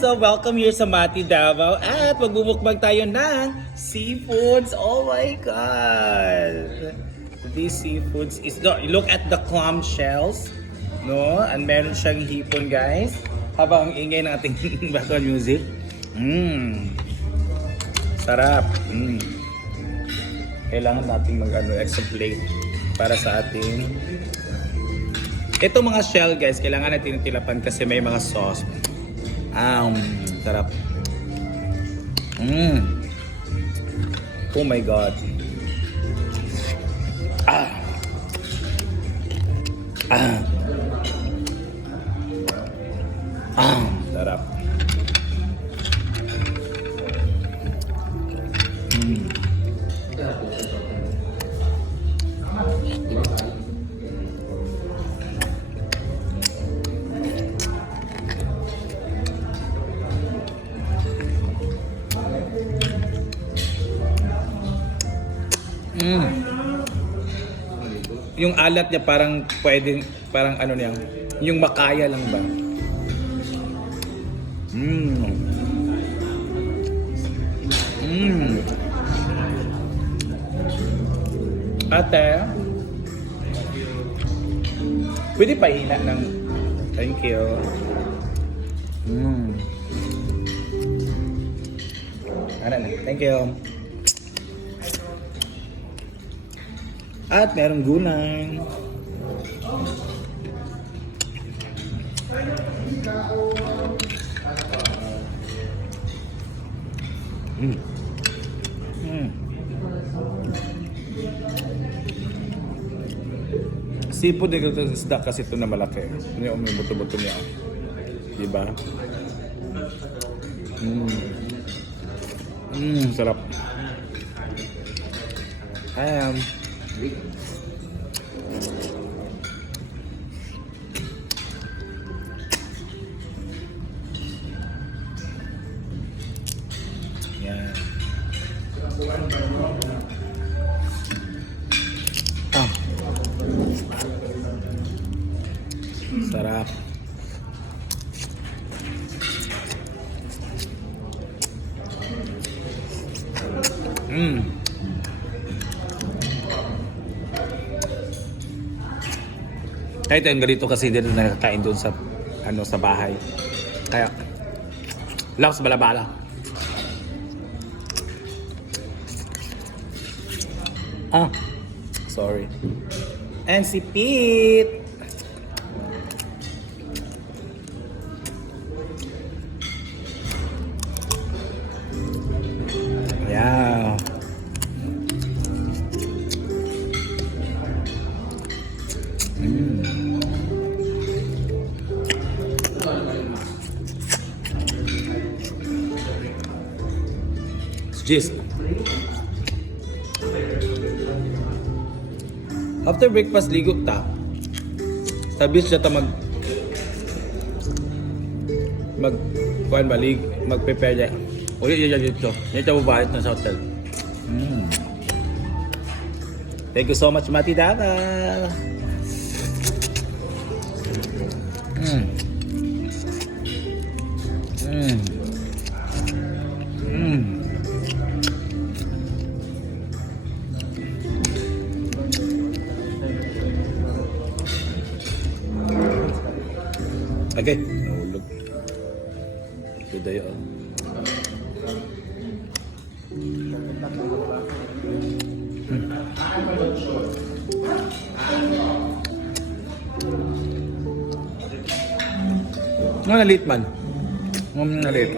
So welcome here sa Mati Davao at magbubukbang tayo ng seafoods. Oh my God! These seafoods is, no, look at the clam shells, no? And meron siyang hipon, guys. Habang ang ingay ng ating background music. Sarap. Kailangan natin extra plate para sa ating. Ito mga shell, guys, kailangan natin tilapan kasi may mga sauce. Sarap. Oh my God. Sarap. Yung alat niya parang pwedeng, parang ano niya, yung makaya lang ba? Ate, pwede pa hina ng, thank you. Ano na, thank you. At merong gulay. Seafood dito isda kasi ito na malaki. Yung may buto-buto niya. Diba? Sarap. Yan. Sarap. Kahit yung ganito kasi hindi na nakakain doon sa sa bahay. Kaya lakas balabala. Sorry. And si Pete. Yeah. Cheers. After breakfast, ligo ta. Sa beach na ta kuan balik, mag-prepare dyan. Uli yan dito. Dito mo bahit na sa hotel. Thank you so much, Mati Davao. Okay, nahulog. Sudah yun. Nalit man. Nalit.